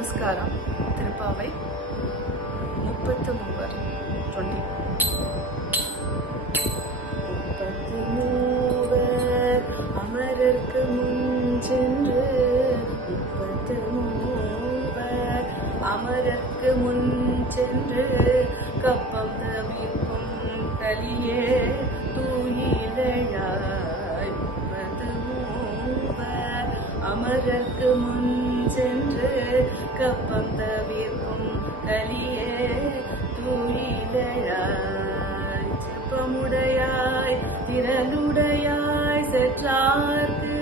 நமஸ்காரம். திருப்பாவை முப்பத்து மூவர். டுவெண்ட்டி முப்பத்து மூவர் அமரருக்கு முன் சென்று முப்பத்து மூவர் அமரருக்கு முன் சென்று கப்பம் தவிர்க்கும் கலியே தூயிலையாய் முப்பத்து மூவர் அமரருக்கு முன் சென்று கப்பம் தவிர்க்கும் கலியே தூயிலையாய் செப்பமுடையாய் திரளுடையாய் செற்றார்க்கு.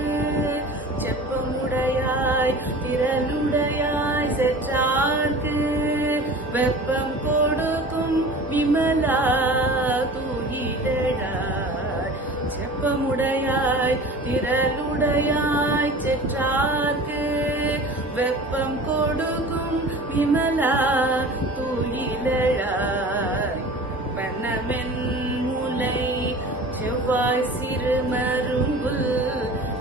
செப்பமுடையாய் திரளுடையாய் செற்றார்க்கு. வெப்பம் கொடுக்கும் விமலா தூயிலடாய் செப்பமுடையாய் திரளுடையாய் செற்றார்க்கு. வெப்பம் கொடுக்கும் விமலா தூயிலழாய். பணமென் முலை செவ்வாய் சிறு மருங்குல்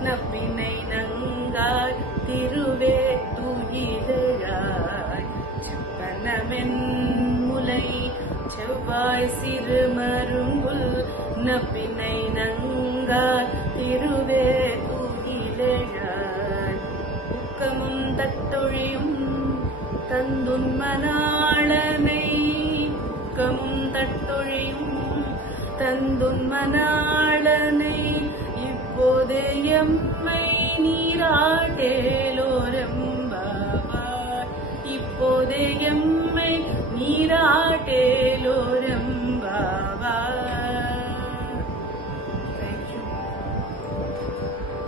நப்பினை நங்காய் திருவே தூயிலழாய். செப்பனமென் முலை செவ்வாய் சிறு மருங்குல் நப்பினை நங்காய் திருவே தூயிலழாய். உக்கமும் தட்டொழியும் தந்துன்மனாளனை மணாளனை உக்கமும் தட்டொழியும் தந்துன் மணாளனை இப்போது எம்மை நீராட்டேலோரம்பாவார் இப்போதே எம்மை நீரா